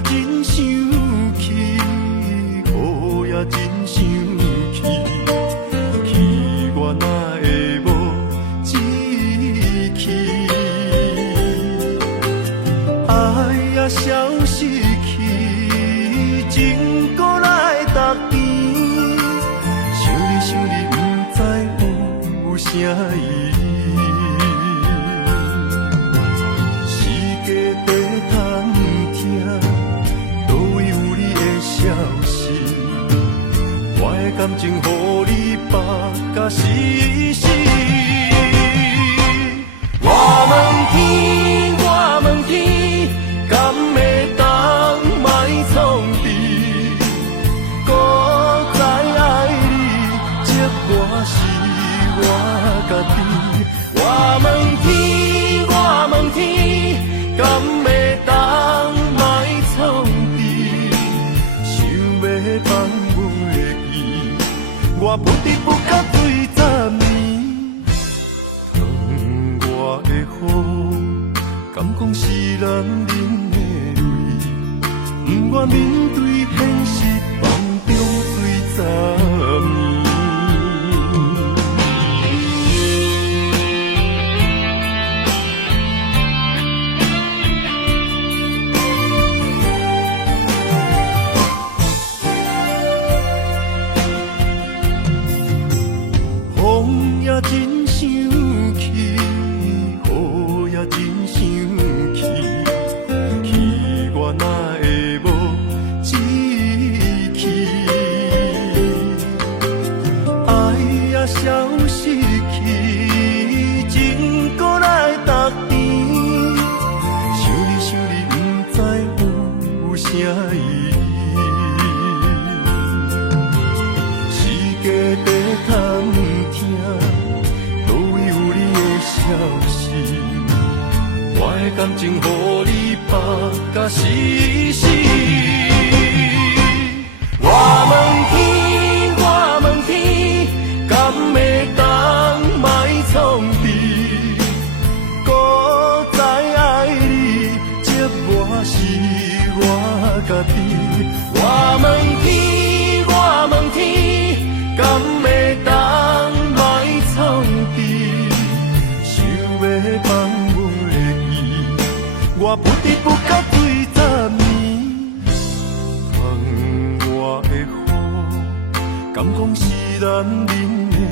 真想起，雨也真想起，去我哪会无志气？爱也消失去，情搁来逐天，想你想你，不知有啥意义。感情，予你绑甲死死。我问天，我问天，敢会当莫创治？搁再爱你，这我是我家己。我问天，我问天，敢会当莫创治？想要放。我不得不甲对十年，窗外的雨，敢讲是男人的泪，不愿面对现实，梦中醉十年。风也真想起，雨也真想起，去我哪会无志气？爱也消失去，情搁来逐天，想你想你，不知有啥意义。世界在贪。都有你的消息，我的感情予你绑甲死死。我问天，我问天，敢会当莫创治？搁再爱你，这我是我家己。我问天，我问天，敢会当？想要放袂记，我不得不甲对十年。窗外的雨，敢讲是男人的泪，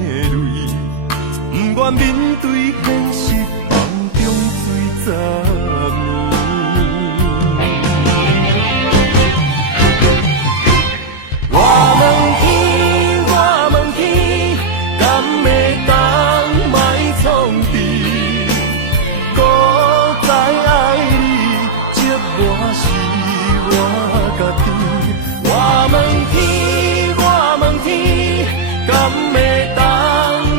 不愿面对现实，梦中醉十年。我问天，我问天，敢会当莫创治？搁再爱你，这我是我家己。我问天，我问天，敢会当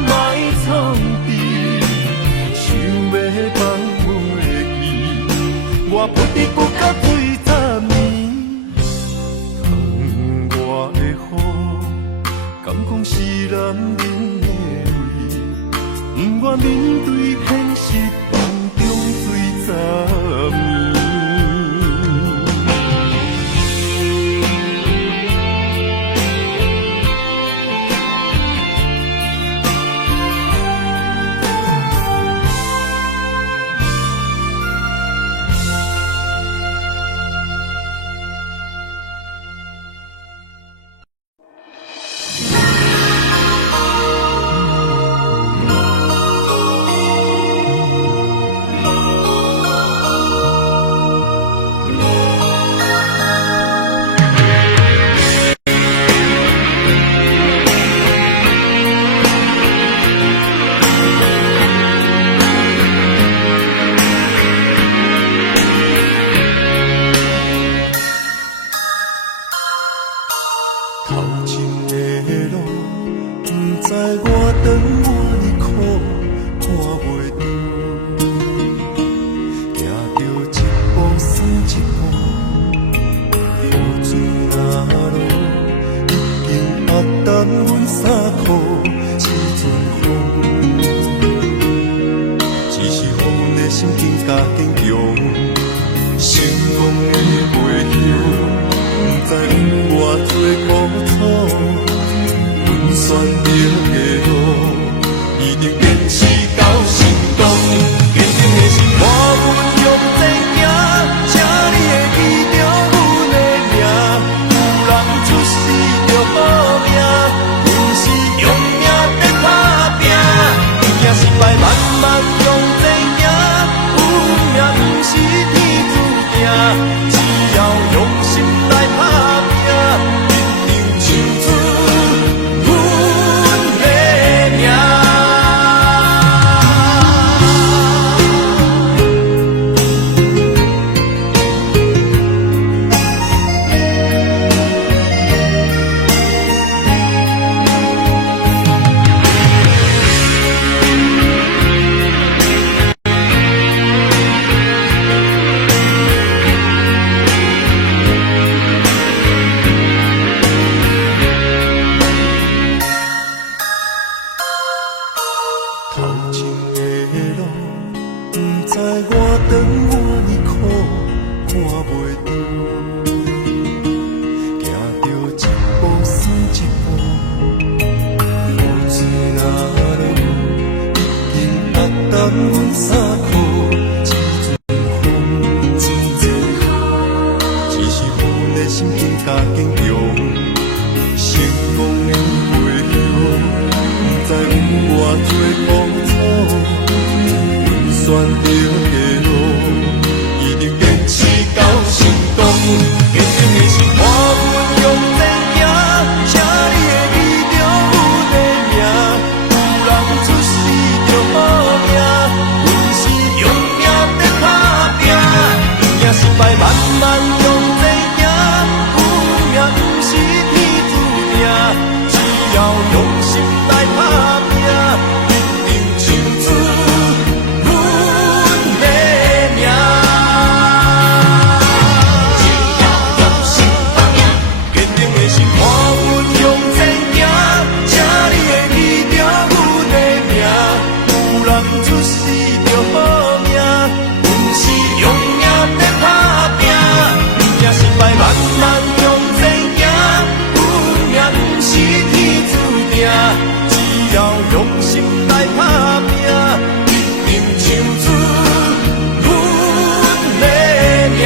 莫创治？想要放袂记，我不得不甲对十年。窗外的雨，敢讲是男人的泪，不愿面对现实，梦中醉十年。心更加坚强，成功的袂晓。心更加坚强。成功的回响，不知有偌多苦楚。阮选择的路，一定坚持到成功。坚定的心，看阮向前行，请你的力量有地名。有人出世就好命，阮是用命在打拼。赢失败慢慢向前行，有命不是天注定。只要用心来打拼，一定唱出阮的名。只要用心打拼，坚定的心看阮向前行，请你的力量有地名。有人出世就好命，阮是用命在打拼。赢失败慢慢向前行，有命不是天注定。只要用心来打拼，一定唱出阮的名。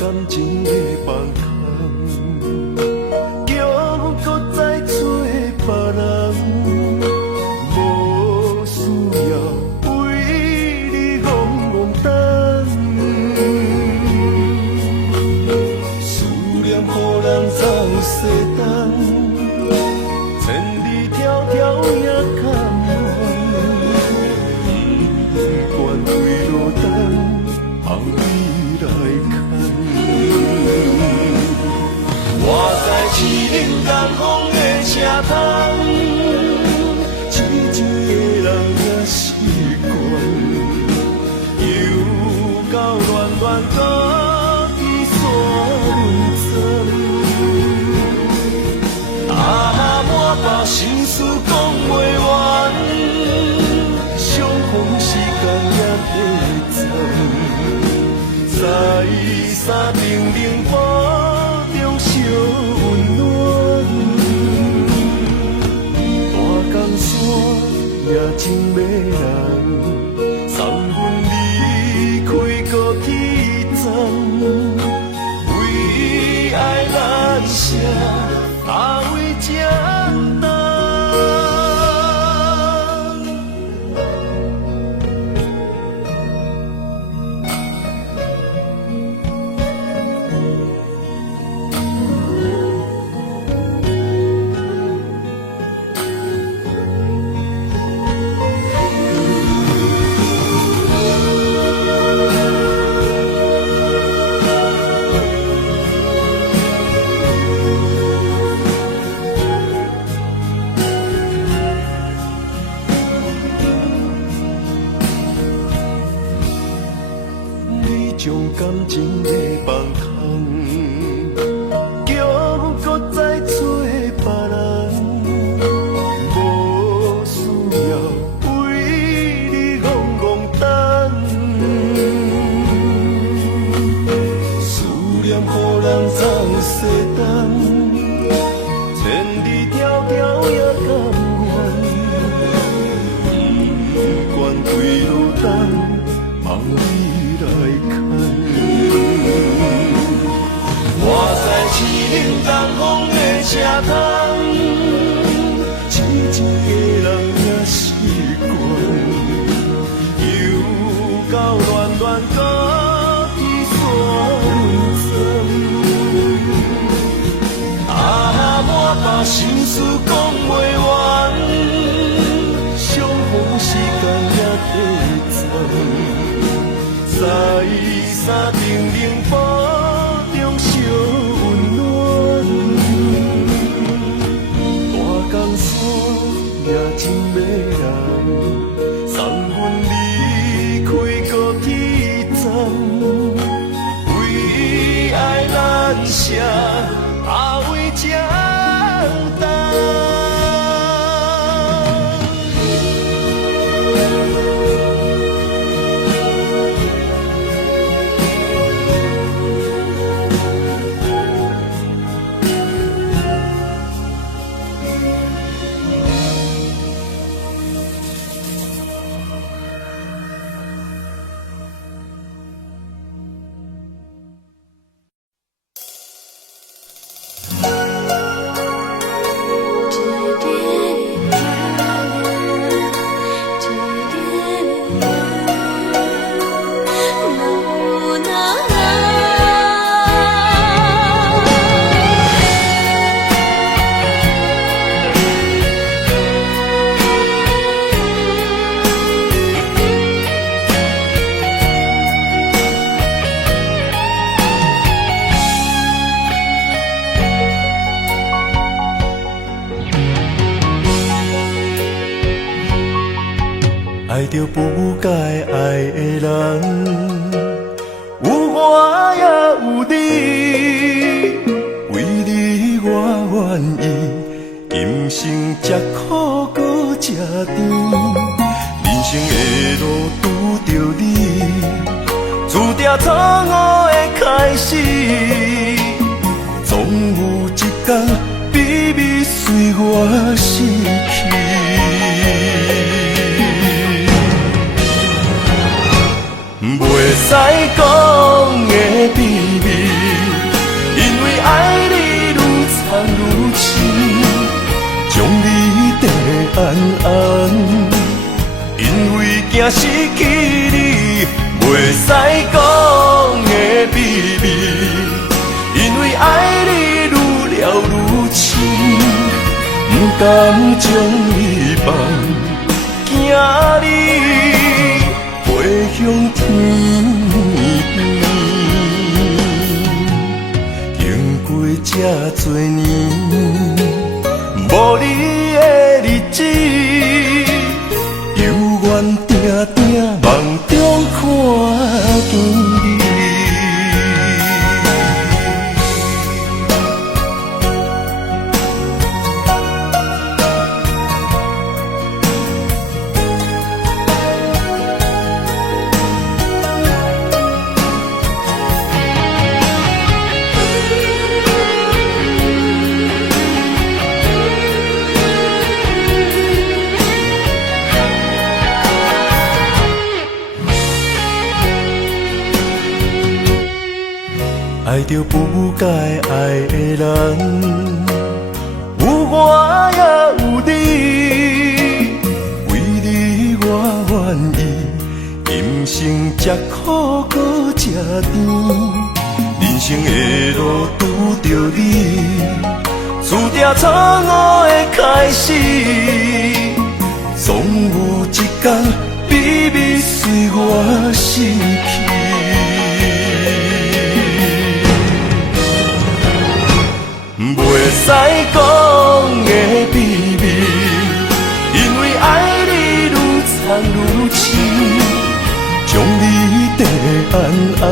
感情的放空，叫搁再找别人，无需要为你戆戆等。思念予人走西东，千里迢迢也甘愿，不管归路灯，望你来牵。我在市林东风的车窗，痴情的人也习惯，又到恋恋搁伫山轮转。阿妈满腹心事讲袂完，相逢时间也短暂，在山顶顶坡中烧温暖。大江山也真迷人，送阮离开高铁站，为爱难舍。阿为这等，将感情的放空，叫搁再找别人，无需要为你戆戆等。思念予人走西东，千里迢迢也甘愿，不管归路灯，望你来牵。我在市林东风的车窗，痴情的人也习惯，又到恋恋搁伫山轮转。阿妈满腹心事讲袂完，相逢时间也短暂。在山顶顶坡中烧温暖，大江山也真迷人，送阮离开高铁站，为爱难舍，阿为这等。爱着不该爱的人，有我也有你，为你我愿意，今生吃苦搁吃甜，人生的路拄着你，注定错误的开始，总有一天秘密随我逝去。袂安安，因为惊失去你，袂使讲的秘密，因为爱你愈了愈深，不甘将你放，惊你飞向天边。经过这多年，无你的日子，犹原定定梦中看见你。爱着不该爱的人，有我也有你，为你我愿意，今生吃苦搁吃甜，人生的路拄着你，注定错误的开始，总有一天秘密随我失去。袂使讲的秘密，因为爱你愈藏愈深，将你地安安，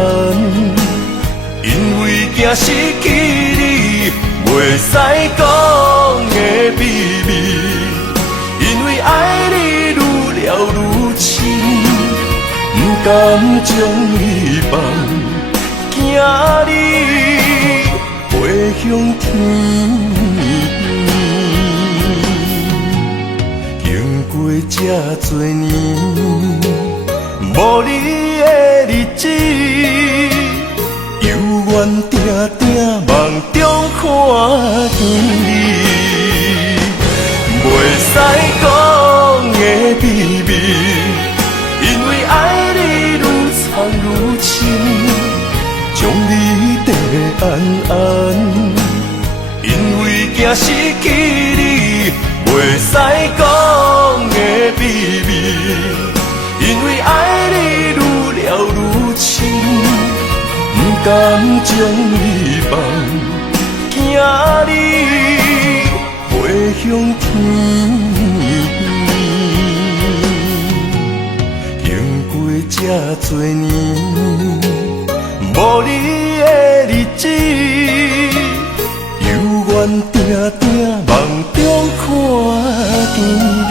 因为惊失去你，袂使讲的秘密，因为爱你愈了愈深，不甘将你放，惊你飞向天边。经过这多年，无你的日子，犹原定定梦中看见你。袂使讲的秘密，因为爱你愈藏愈深，将你地安安，因为惊失去你，袂使讲的秘密，因为爱你愈了愈深，不甘将你放，惊你飞向天边。经过这多年，无你的日子，犹原定定梦中看见你。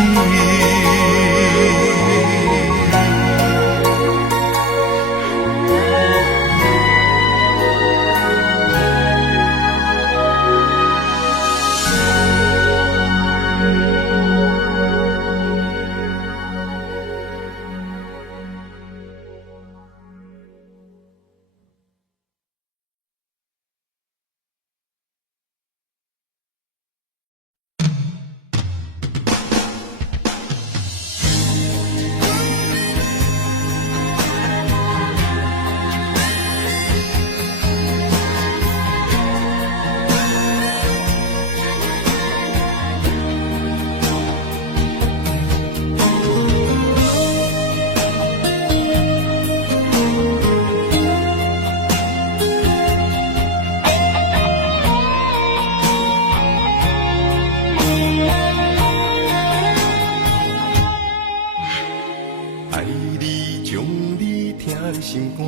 心肝，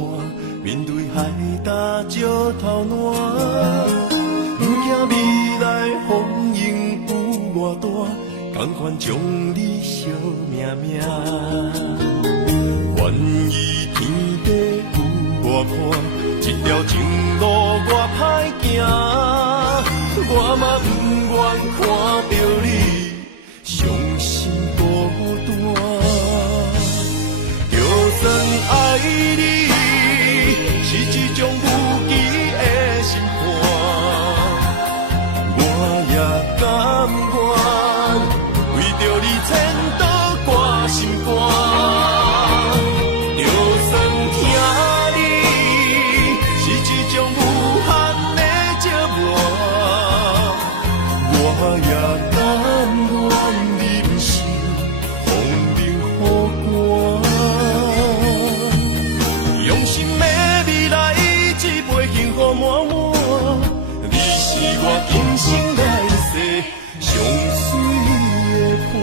面对海大石头烂，不惊未来风雨有偌大，同款将你惜命命。愿意天地有我看，这条情路我歹行，我嘛不愿看到你伤心孤单。就算爱你是一种无期的心肝，我也甘愿为着你福满满，你是我今生来世上水的伴。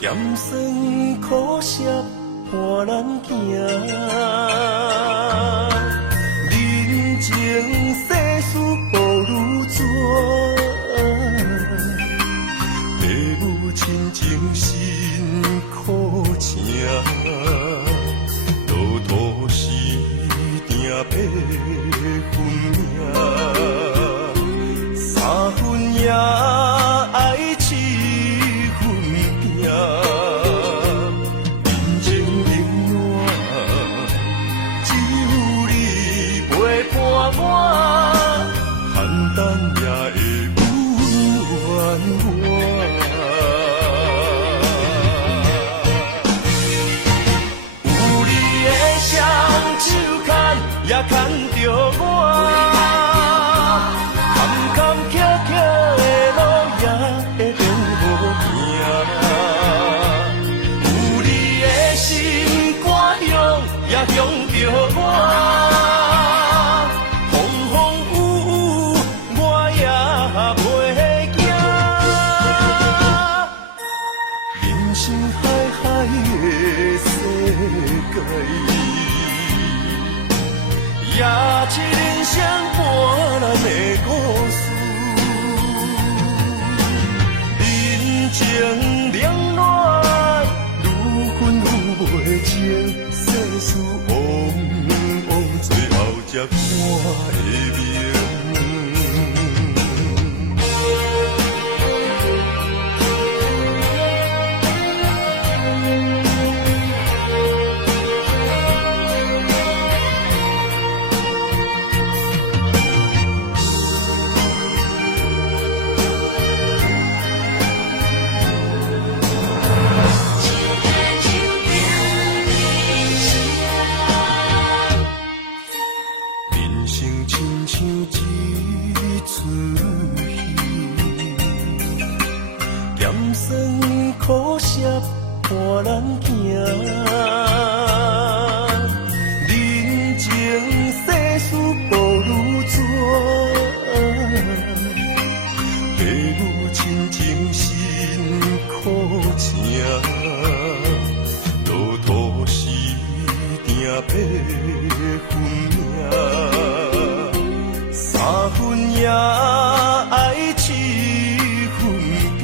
咸酸苦涩伴咱行，人情世事无如纸，父母亲情辛苦情，路途是定要分命，三分也爱七分拼。也牵着我，坎坎坷坷的路也会变好行。有你的心肝乡也向着我，风风雨雨我也袂惊。人生海海的世界。也一日。声伴咱的故事。人情冷暖，愈分愈袂清，世事往往最后才看会明。苦涩伴咱行，人情世事无如纸，父母亲情辛苦情，路途是定配分命，三分也爱七分拼。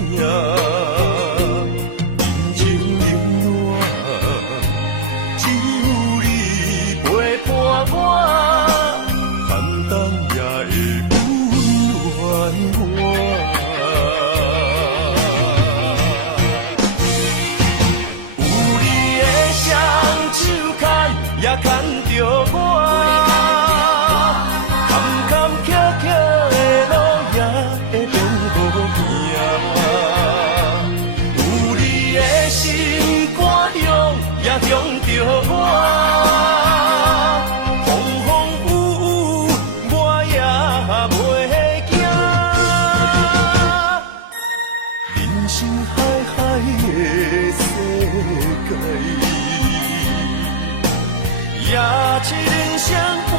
这人生伴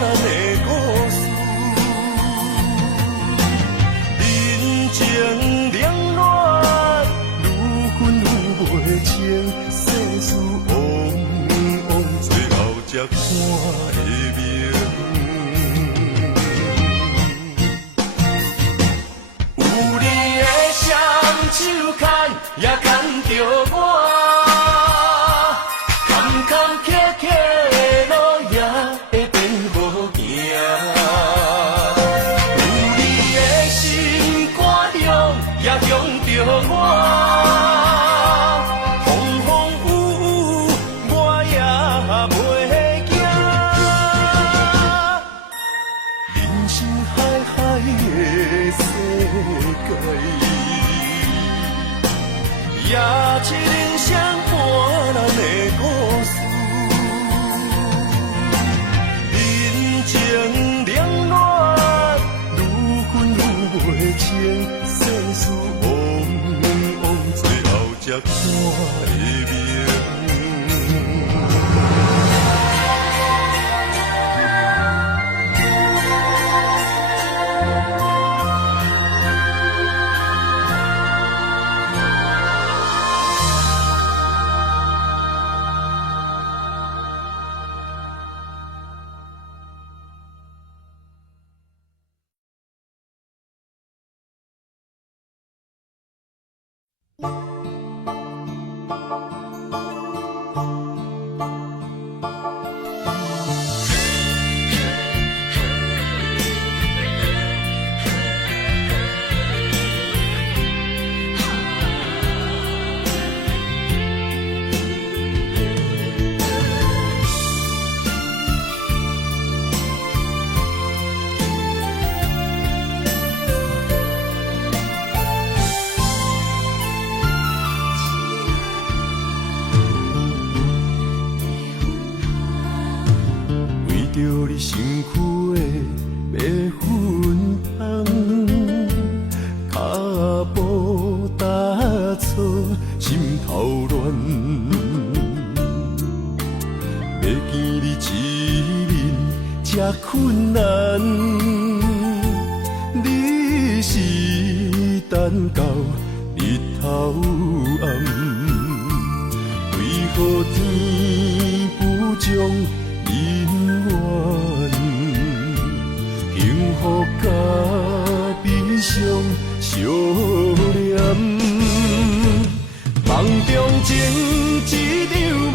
咱的故事，人情冷暖，愈分愈袂清，世事往往最后才看会明。有你的双手牵，也牵着我。也这人生伴咱的故事，人情冷暖，愈分愈袂清，世事往往最后才看会明。身躯的白粉红，脚步踏错，心头乱。要见你一面这困难，你是等到日头暗，为何天不将？因缘，相念。梦中情一场梦，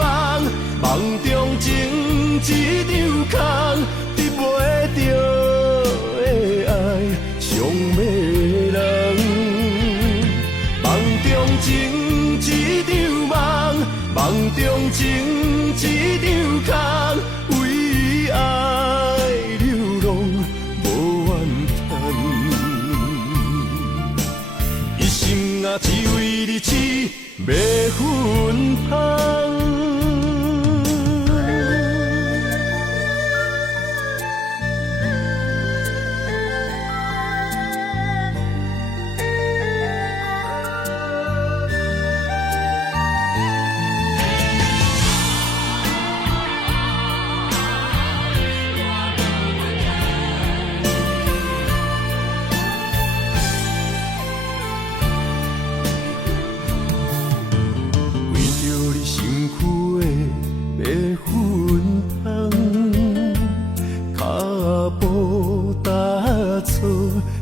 梦中情一场空，得袂着的爱上迷人。梦中情一场梦，梦中情一场空，为爱流浪无怨叹。一生啊，只为你痴，袂分芳。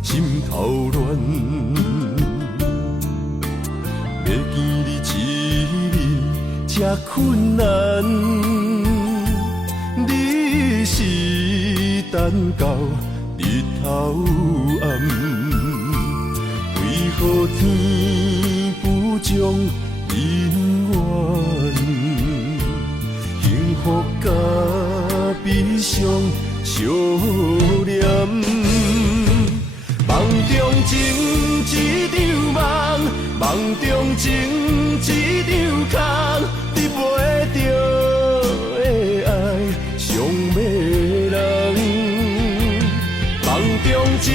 心头乱，要见你一面这困难，你是等到日头暗，为何天不将姻缘？幸福甲悲伤相连。梦中情一场梦，梦中情一场空，得袂着的爱上迷人。梦中情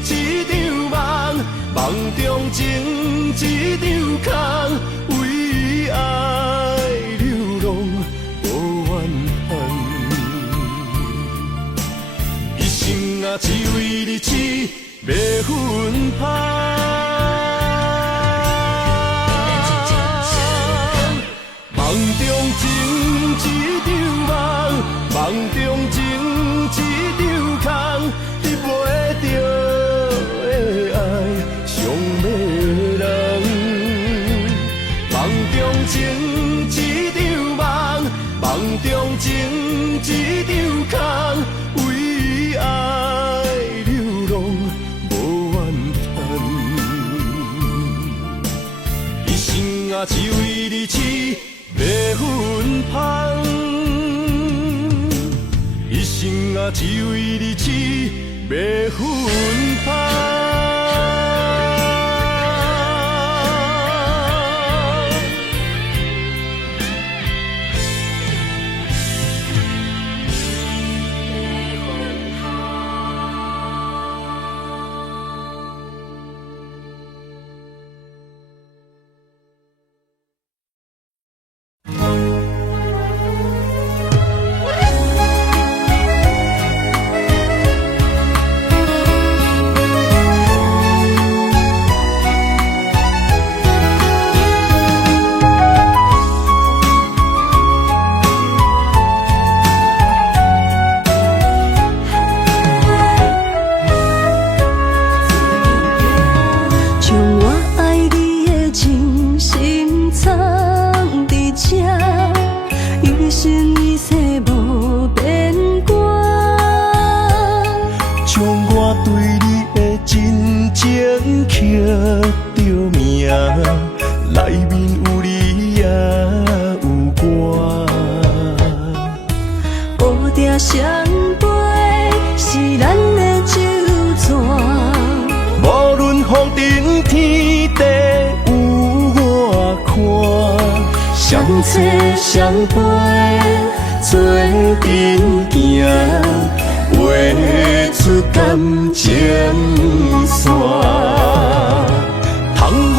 一场梦，梦中情一场空，为爱流浪无怨叹。一生啊，只为你痴，袂分芳。梦中情一场梦，梦中情一场空，得袂着的爱上迷人。梦中情一场梦，梦中情一场空，为爱流浪无怨叹。一生啊，只为你痴，袂分芳。一生啊，只为你痴，袂分芳。相陪做阵行，画出感情线。窗外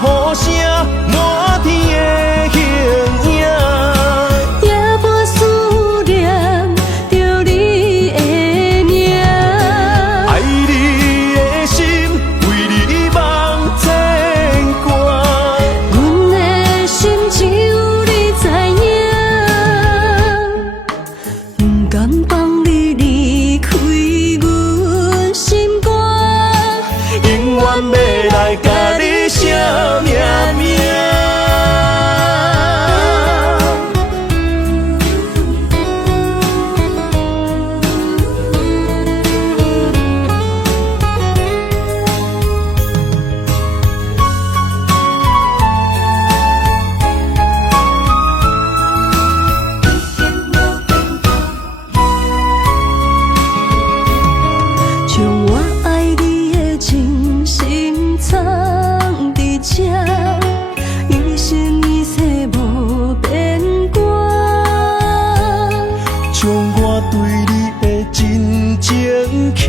雨声满天的形影，夜半思念着你的名。爱你的心为你梦牵挂，阮的心只有你知影。不甘放你离开阮心肝，永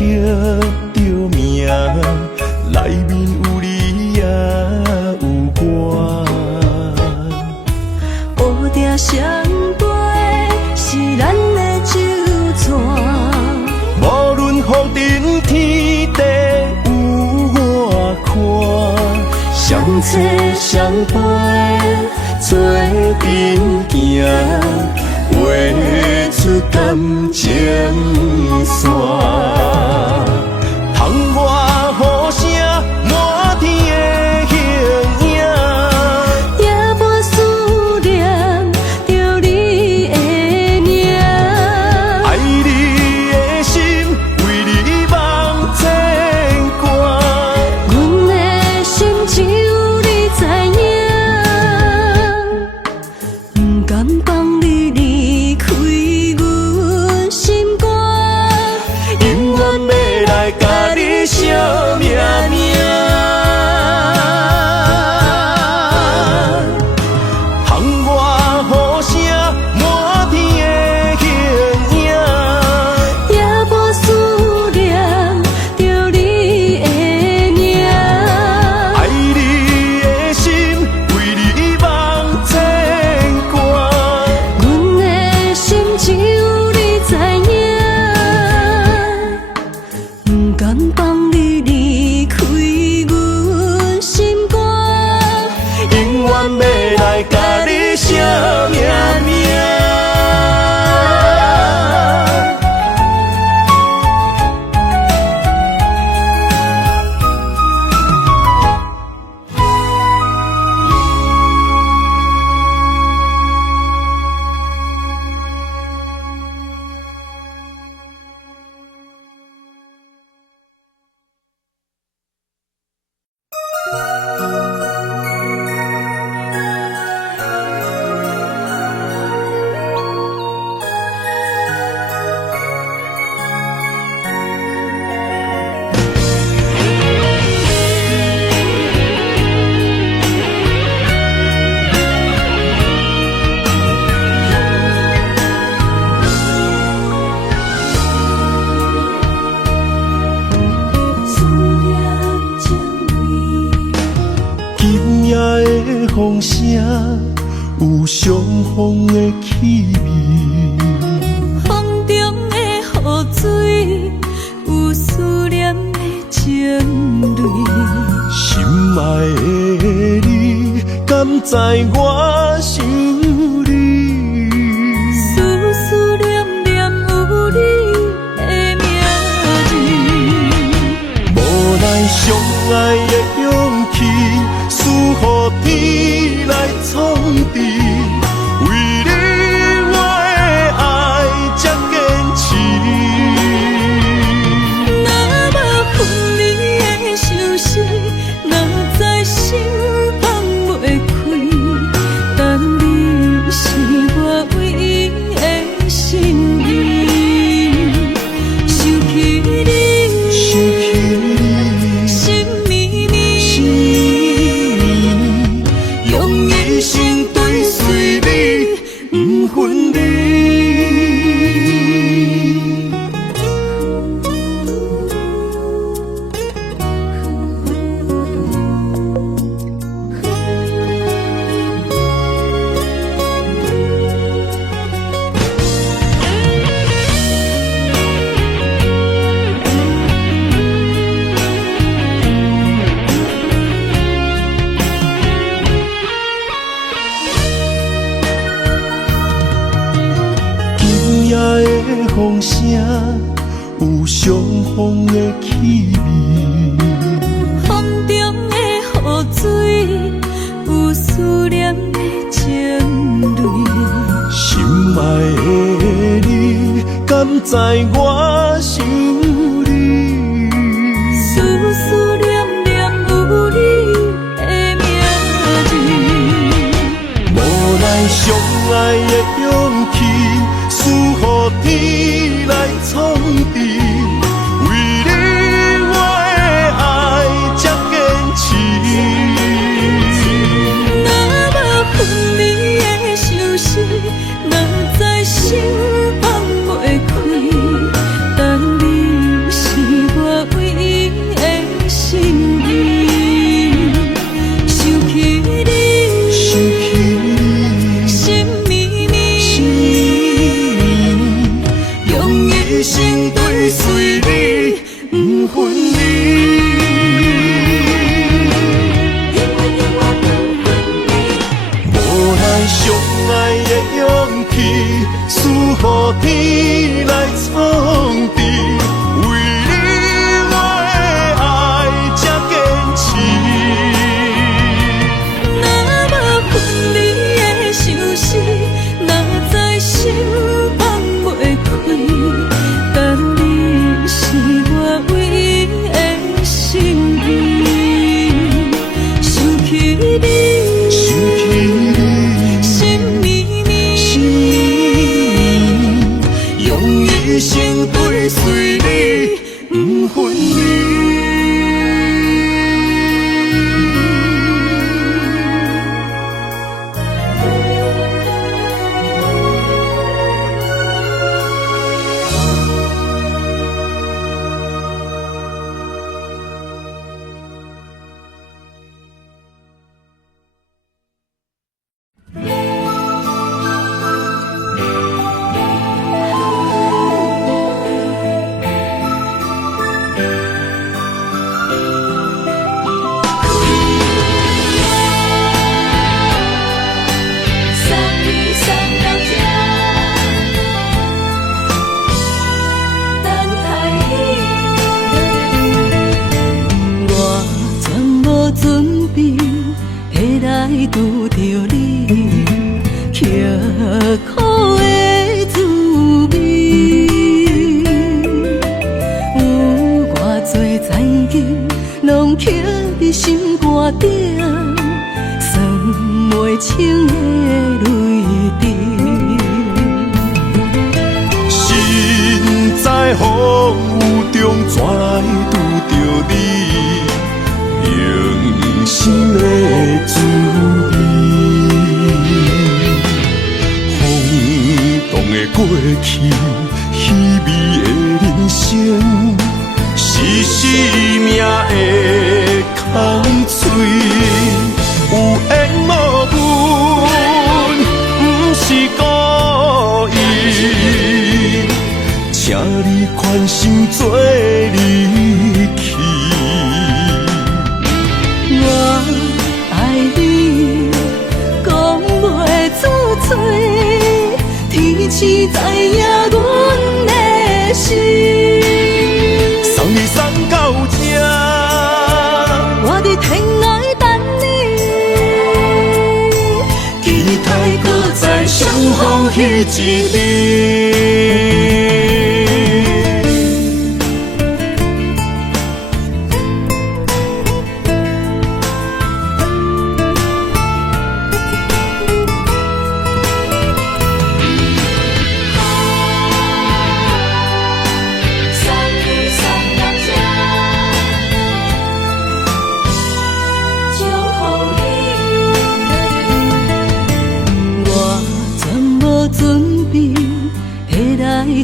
着名，内面有你也有我。乌蝶双飞是咱的酒泉，无论风尘天地有我看，相切相陪做阵行，画出感情线。窗外雨声满天的形影，夜半思念着你的名。爱你的心为你梦牵挂，阮的心只有你知影，不甘放你离开阮心肝，永远要来甲你惜命命。窗外雨声满天的形影，夜半思念着你的名。爱你的心为你梦牵挂，阮的心只有你知影，不甘放你离开阮心肝，永远要来甲你惜命命。今夜的风声有相逢的气味，风中的雨水有思念的情泪，心爱的你，敢知我想你？思念念有你的名字，无奈相爱的勇气，输予天来创治。为你我的爱才坚持。若无分离的相思，哪知心放袂开。但你是我唯一的心意，想起你，心绵绵，用一生追随你，不分离。今夜的风声有相逢的气味，风中的雨水有思念的情泪，心爱的你，敢知我想你？思念念有你的名字，无奈相爱的勇气，输予天来创治。为你我的爱才坚持。若无分离的相思，哪知心放袂开。但你是缘分你。拄着你，刻苦的滋味，有偌多前景，拢刻伫心肝顶，算袂清的泪滴。身在风雨中，怎来拄着你？人生的滋味，风动的过去，稀微的人生，是生命的空嘴，有缘无分，不是故意，请你宽心做离去。我爱你，讲袂出嘴，天赐知影阮的心。送你送到这，我伫天涯等你，期待搁再相逢彼一日。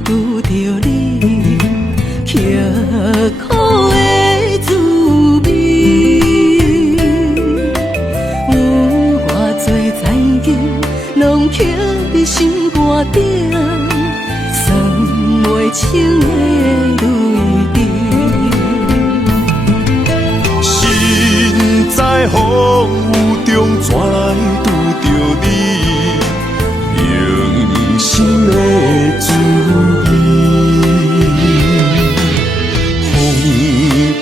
拄着你，刻苦的滋味，有偌多前景，拢刻伫心肝顶，算袂清的泪滴。身在风雨中，怎来拄着你？人生的滋味，风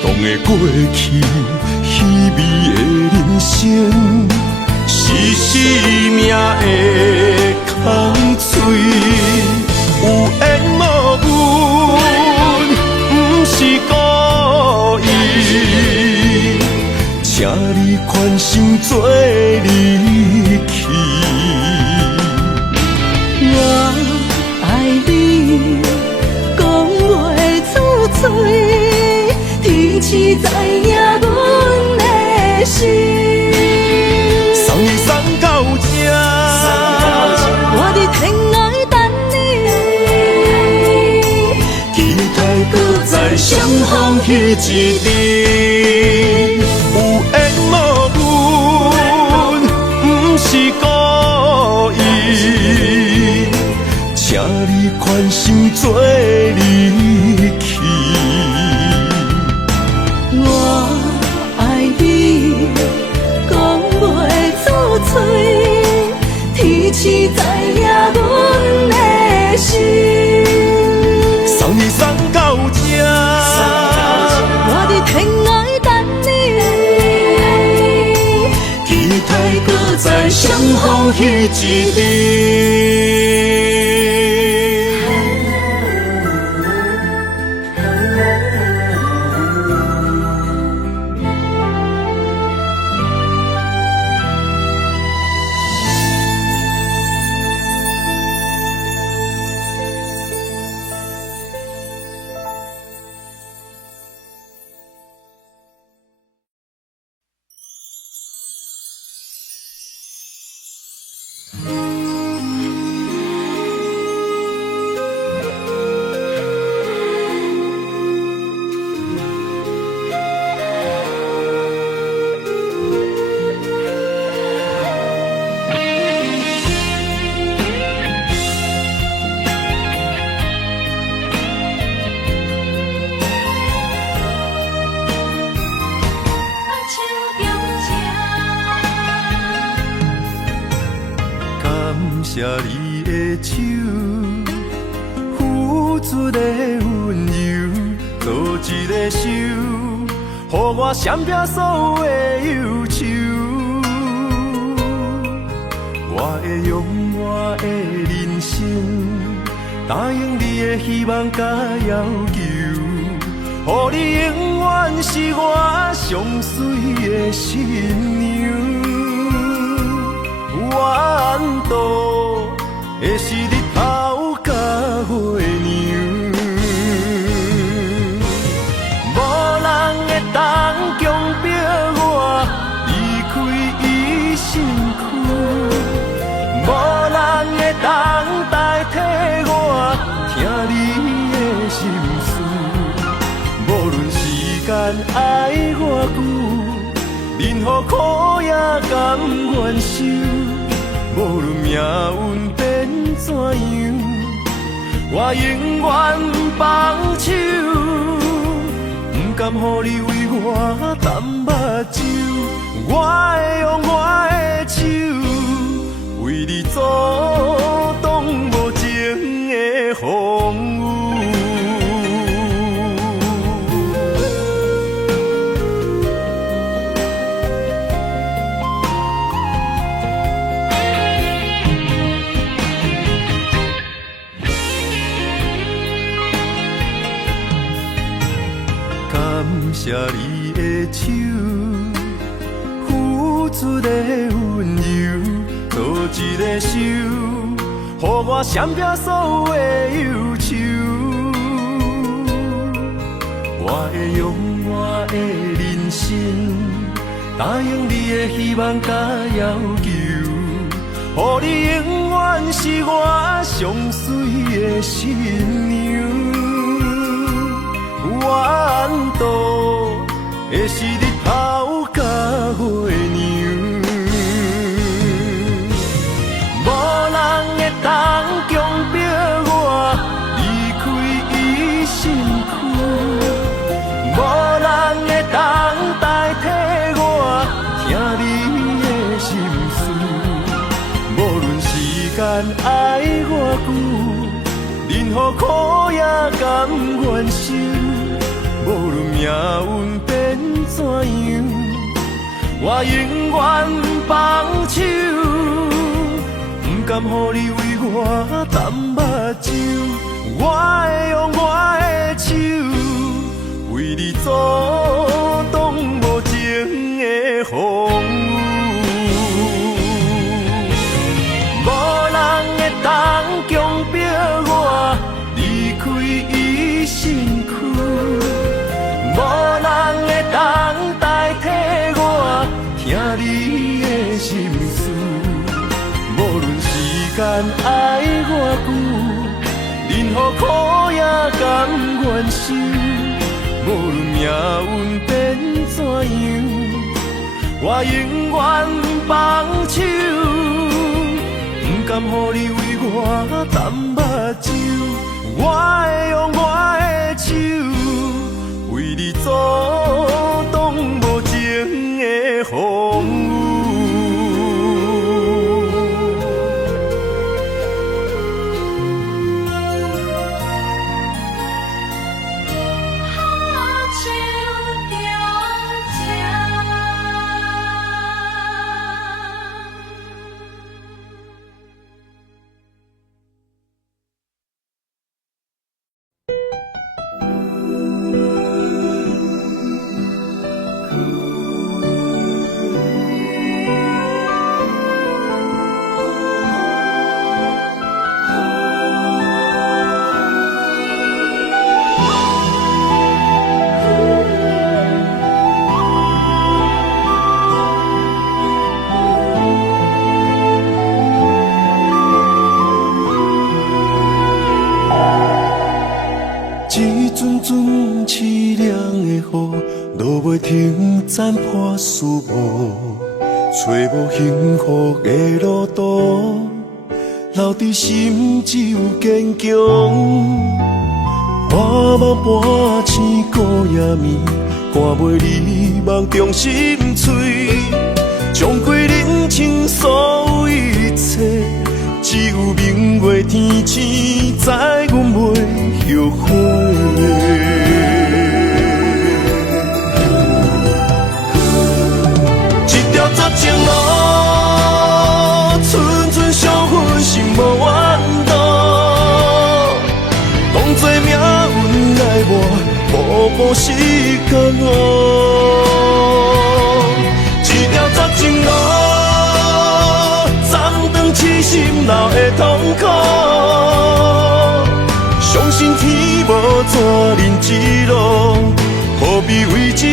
动的过去，稀微的人生，是生命的空嘴，有缘无分，不是故意，请你宽心做离去。我爱你，讲袂出嘴，天赐知影阮的心。送你送到这，我伫天涯等你，期待搁再相逢彼一日。有缘无分，不是故意，请你宽心做离去。我爱你，讲袂出嘴，天赐知影阮的心。送你送到这，我伫天涯等你，期待搁再相逢彼一日。谢你的手，付出的温柔，做一个手，予我闪避所有的忧愁。我会用我的人生，答应你的希望甲要求，予你永远是我上水的新娘。缘路会是日头甲月亮，无人会当强迫我离开伊身躯，无人会当代替我听你的心事。无论时间爱偌久，任何苦也甘愿受。无论命运变怎样，我永远放手，不甘予你为我淡目睭。我会用我的手，为你阻挡无情的风雨。感谢你的手，付出的温柔，做一个手，予我闪避所有的忧愁。我会用我的人生，答应你的希望甲要求，予你永远是我上水的新娘。缘路会是日头甲月亮，无人会当强迫我离开伊身躯，无人会当代替我听你的心事。无论时间爱偌久，任何苦也甘愿受。无论命运变怎样，我永远放手，不甘予你为我淡目睭。我会用我的手，为你阻挡无情的风雨。无人会当强迫我离开伊身躯，无人会当代替我听你的心事。无论时间爱偌久，任何苦也甘愿受。无论命运变怎样，我永远放手，不甘予你为我淡目睭。我会用我的手，为你阻挡无情的风雨。斩破思无，找无幸福的路途，留伫心只有坚强。半梦半醒孤夜眠，赶袂你梦中心碎，将归人生所有一切，一只有明月天星知阮袂后悔。一条绝情路，寸寸相分，心无怨妒。当作命运来磨，步步是甘我。一条绝情路，暂断痴心闹的痛苦。相信天无绝人之路，何必为情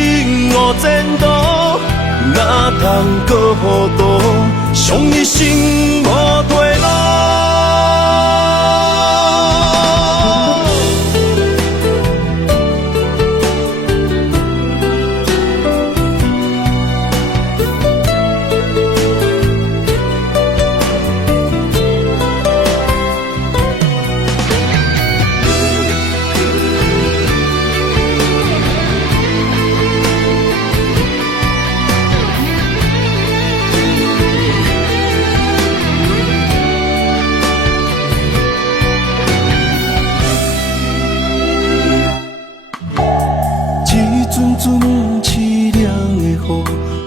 误前途？哪通搁糊涂，伤一生无退路。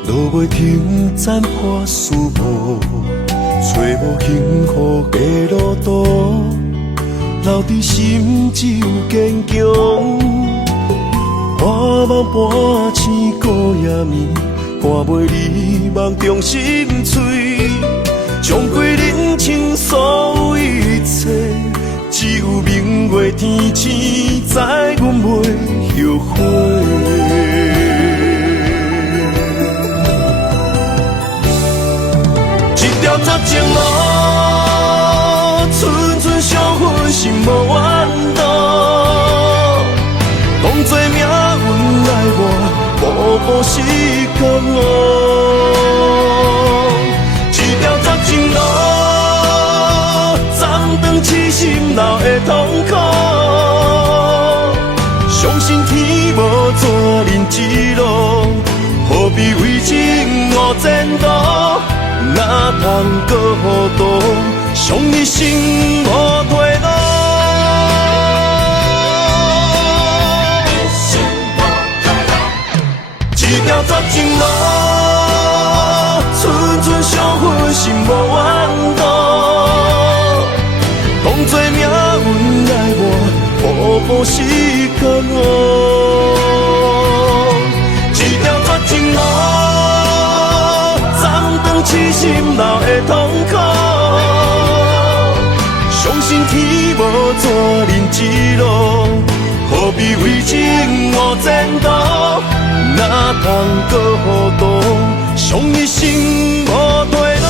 落袂停，斩破丝无，找无幸福的路途，留伫心只有坚强。半梦半醒孤夜眠，赶袂离梦中心碎，将归人生所有一切，只有明月天星知阮袂后悔。绝情路，寸寸相分，心无怨妒。当作命运来磨，步步是甘我。一条绝情路，暂断痴心闹的痛苦。相信天无绝人之路，何必为情误前途？哪通搁糊涂，伤一生无退路。一条绝情路，寸寸相分，心无怨妒。当作命运来磨，步步是甘我。一条绝情路，痴心闹的痛苦，相信天无绝人之路，何必为情误前途？哪通搁糊涂，伤一生无退路。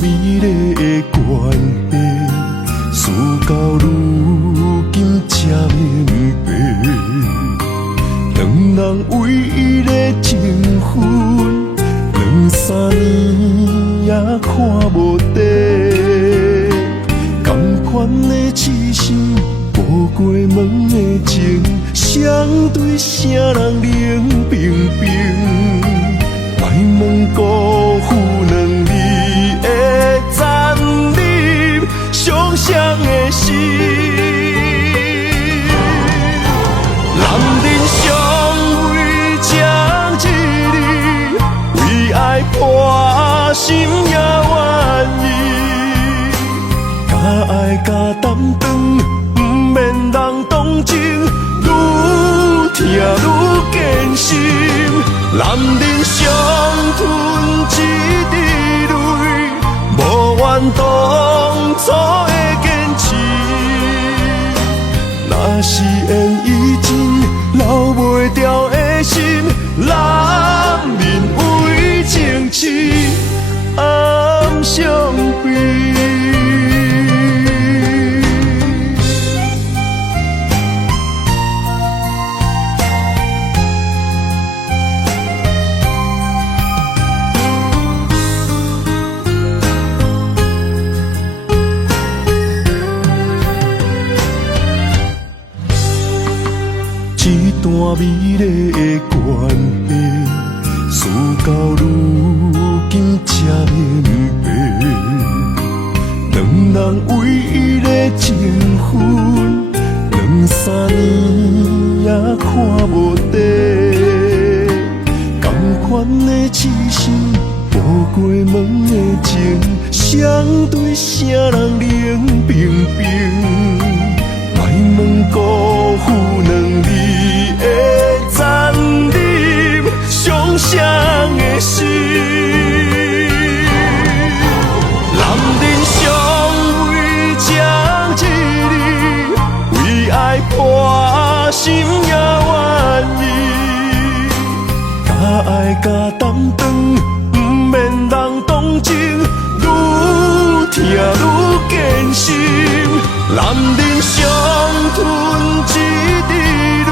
美丽的关系，事到如今才明白，两人唯一的情分，2、3年也看无底。同款的痴心，无过门的情，相对啥人冷冰冰？莫问辜负两字。残忍伤伤的心，男人伤心也愿意。敢爱敢担当，不免人同情，愈听愈艰辛。男人伤吞一滴泪，无怨当初的坚持。若是缘已尽，留袂住的心，男人为情痴，暗伤悲。一段美丽的关系，事到如今才明白，两人唯一的情分，2、3年也看无底。同款的痴心，无过门的情，相对啥人冷冰冰？莫问辜负两字的残忍，伤谁的心？男人尚为情一字，为爱破心也愿意。敢爱敢担当，不免人同情，愈听愈艰辛。男人伤吞一滴泪，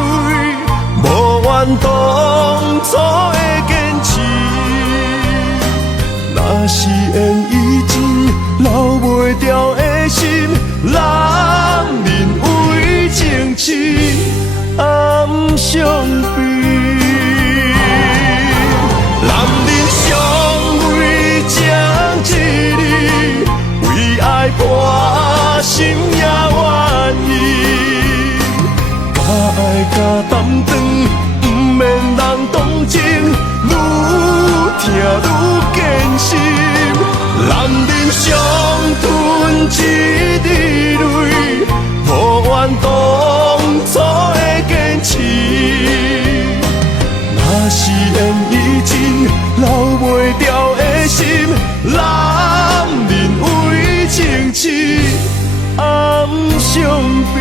无怨当初的坚持。若是缘已尽，留袂住的心，男人为情痴，暗伤悲。男人尚为情一字，为爱破心也愿意。敢爱敢担当，不免人同情，愈听愈艰辛。男人伤吞一滴泪，无怨当初的坚持。若是缘已尽，留袂住的心，男人为情痴，暗伤悲。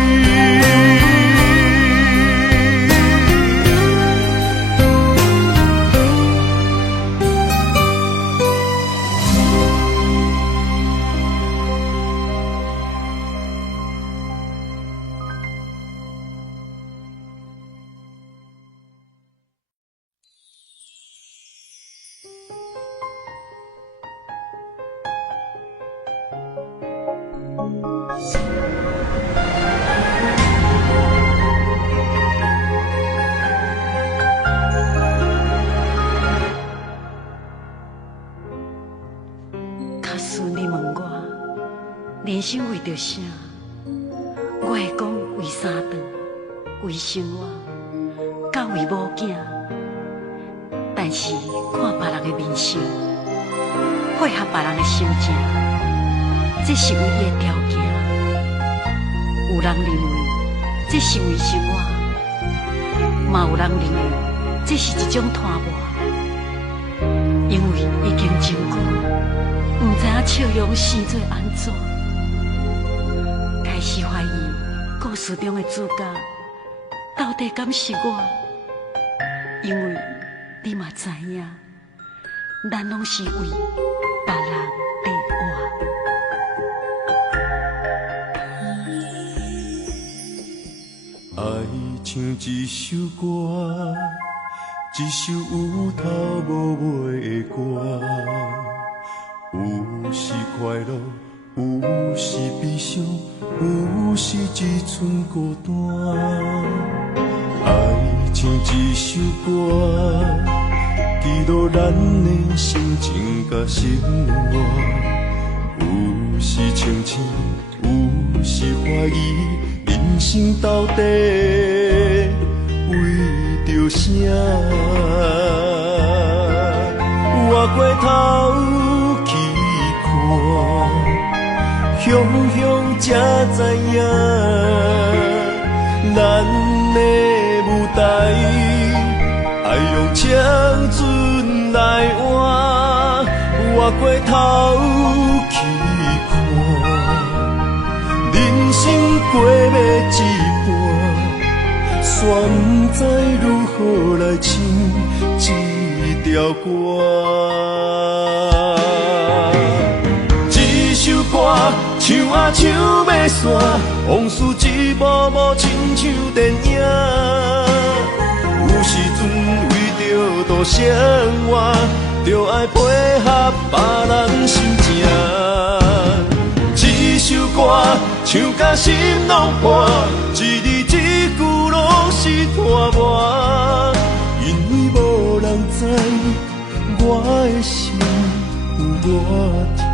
假使你问我人生为着啥，我会讲为三顿，为生活，甲为某囝。但是看别人的面相，配合别人的心情，这是唯一的条件。有人认为这是为生活，嘛有人认为这是一种拖磨，因为已经真久，不知影笑容生做安怎，开始怀疑故事中的主角到底敢是我，因为你嘛知影，咱拢是为别人在活。爱像一首歌，一首有头无尾的歌，有时快乐，有时悲伤，有时只剩孤单。爱像一首歌，记录咱的心情甲生活，有时清醒，有时怀疑。人生到底为着啥？活过头，雄雄才知影，咱的舞台爱用青春来换，越过头去看，人生过要一半，煞不知如何来唱这条歌。首歌唱啊唱要散，往事一幕幕亲像电影。有时阵为着度生活，就爱配合别人心情。一首歌唱甲心拢破，一字一句拢是拖磨。因为无人知我的心有多痛。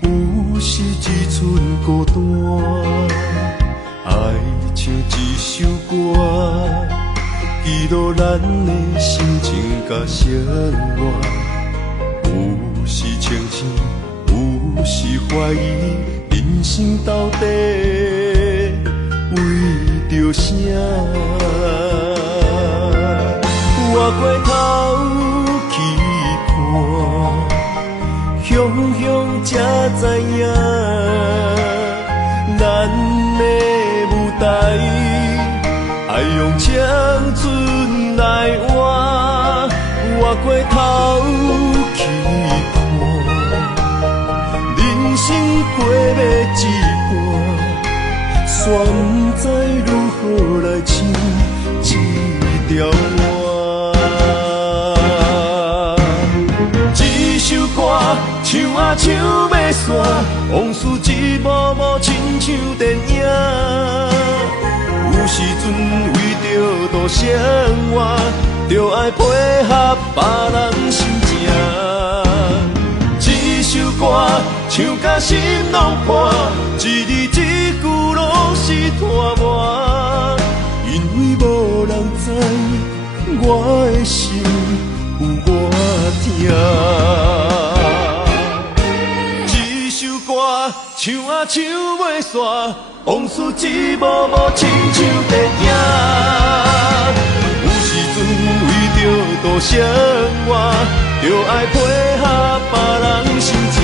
有时只剩孤单，爱唱一首歌，记录咱的心情甲生活。有时清醒，有时怀疑，人生到底为着啥？越过头去看，雄雄才知影，咱的舞台爱用青春来换。越过头去看，人生过要一半，煞不知如何来唱这条歌。一首歌唱啊唱要散，往事一幕幕亲像电影。有时阵为着度生活，就爱配合别人心情。一首歌唱甲心拢破，一字一句拢是拖磨。因为无人知我的心有多痛。一首歌唱啊唱袂煞，往事一幕幕亲像电影。有时阵为着度生活，就爱配合别人心情。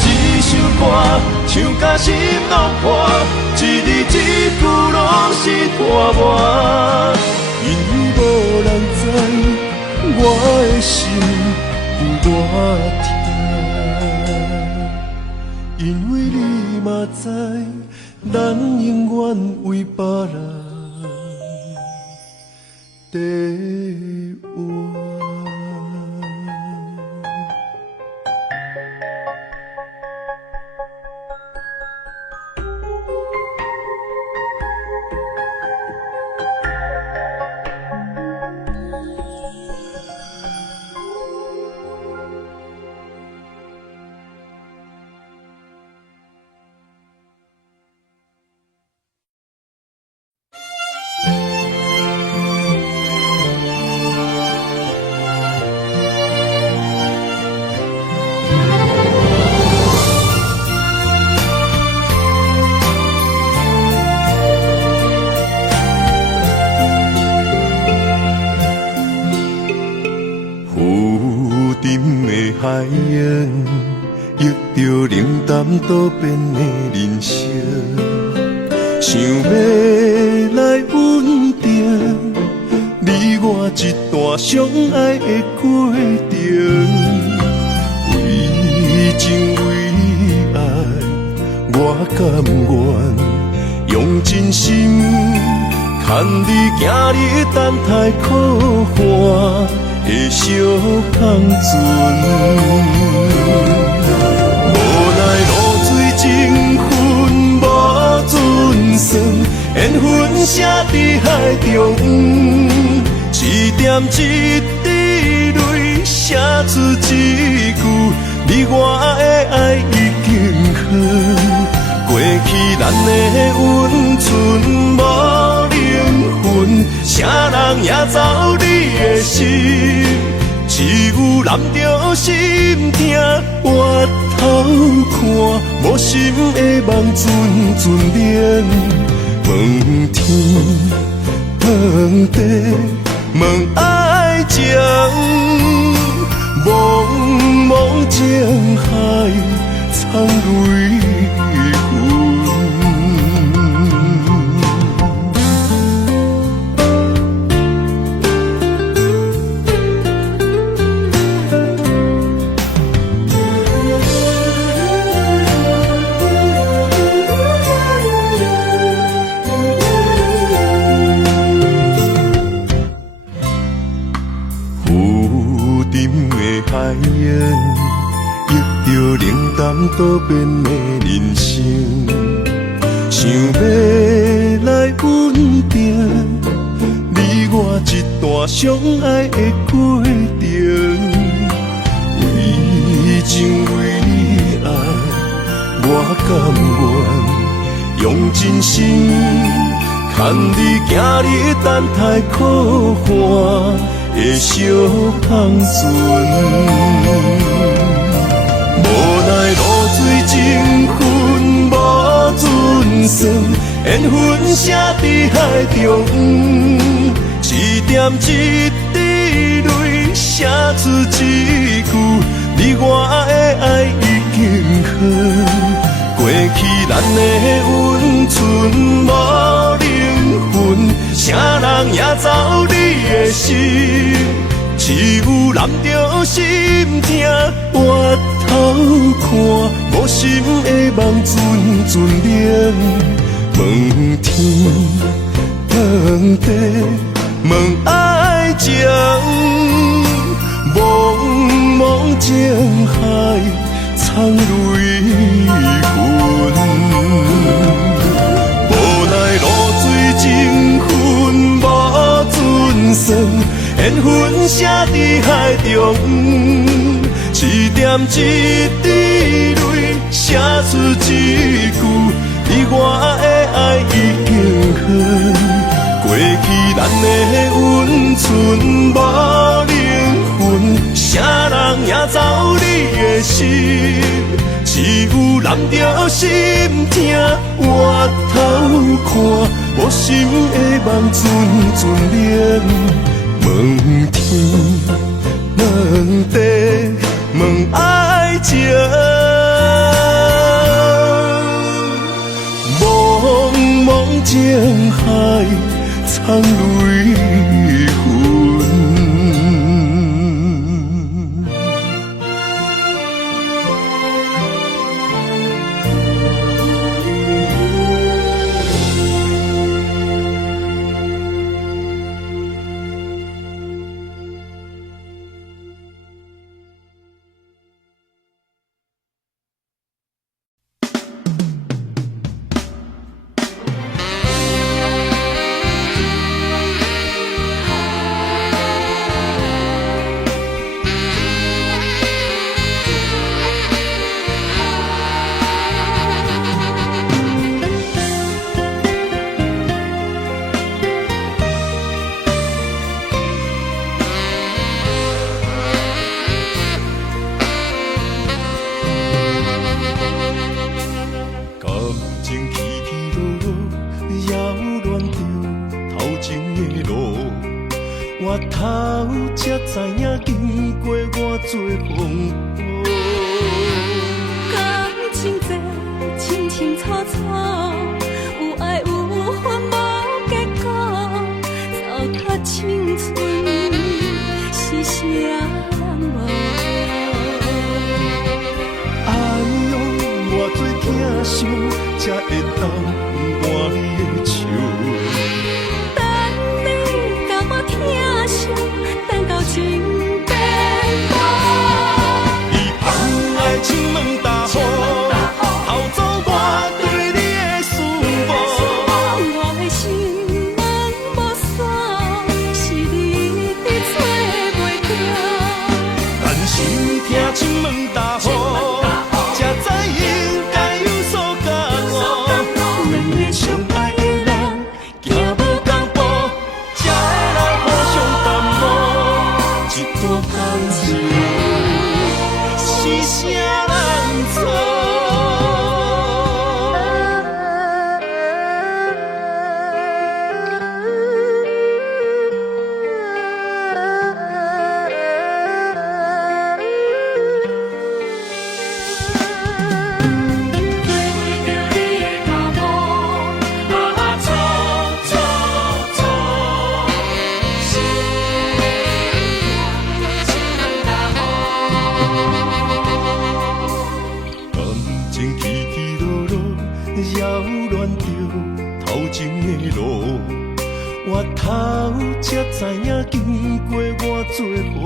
一首歌唱甲心拢破，一字一句拢是拖磨。因为无人知我的心有多痛。因为你嘛知，咱永远为别人地活。海洋遇着冷淡多变的人生，想要来稳定你我一段相爱的过程，为甘愿用真心牵你行你等待可汗的小香船。无奈露水情分无准算，缘分写伫海中，一点一滴泪写出一句，你我的爱已经好。过去咱的温存无灵魂，啥人也走你的心，只有揽着心痛回头看，无心的梦阵阵连，问天问地问爱情，茫茫情海藏泪痕。海燕遇着冷淡多变的人生，想要来稳定你我一段相爱的过程。为情为爱，我甘愿用真心牵你行你等待可汗的小香船。无奈露水情分无准算，缘分写伫海中，一点一滴泪写出一句，你我的爱已经好。过去咱的温存无灵魂，啥人也走你的心，只有揽着心痛回头看，无心的梦阵阵连，问天问地问爱情，茫茫情海藏泪痕。无奈露水情分无准算，缘分写伫海中，一点一滴泪写出一句，你我的爱已经好。过去咱的温存无灵魂，啥人也走你的心，只有揽着心痛回头看，无心的梦阵阵连，问天问地问爱情，茫茫情海藏泪痕。头才知影，经过偌多风雨。感情这清清楚楚，有爱有恨无结果，糟蹋青春是啥人无？哎呦，偌多疼。想，才会当换你的手。等你甲我疼惜，等到情变薄。伊放爱亲门大雨，偷走我对你的思慕。我的心门无锁，是你伫找袂到。但是听亲门大雨，才知应该有所感悟。两个相爱的人，行无同步，才会来互相淡薄。一段感情是啥人错？感情起起落落，扰乱着头前的路。我头才知影，经过偌多风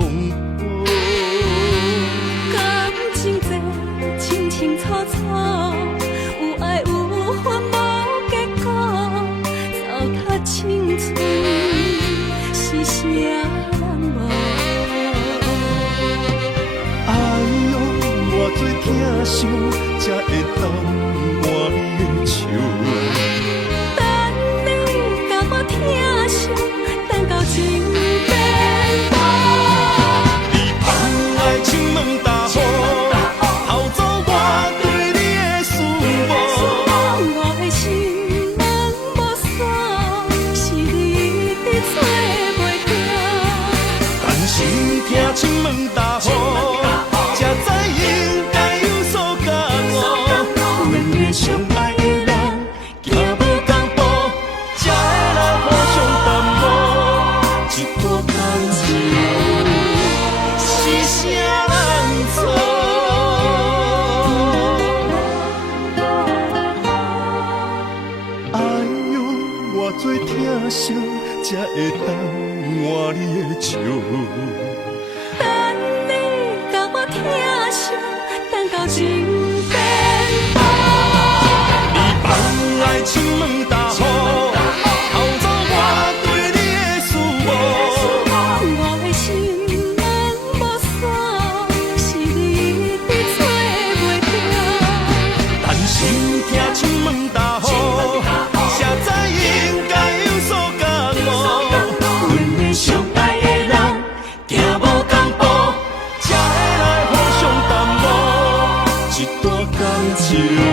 波。感情这清清楚楚，有爱有恨无结果，糟蹋青春是啥人无？哎呦，偌多疼惜，才会当换你的手。等你甲我疼惜，等到情变薄。你放爱亲门大雨，偷走我对你的思慕。我的心门无锁，是你伫找袂到。但是听亲门大雨，才知应该有所感悟。两个相爱的人，行无同步，才会来互相淡薄。一段感情是啥人错？哎呦，偌多疼惜，才会当换你的手。等你甲我疼惜，等到情变薄。你放爱亲门大雨，偷走我对你的思慕。我的心门无锁，是你伫找袂到。但是听亲门大雨，才知应该有所感悟。两个相爱的人，行无同步，才会来互相淡薄。一段感情。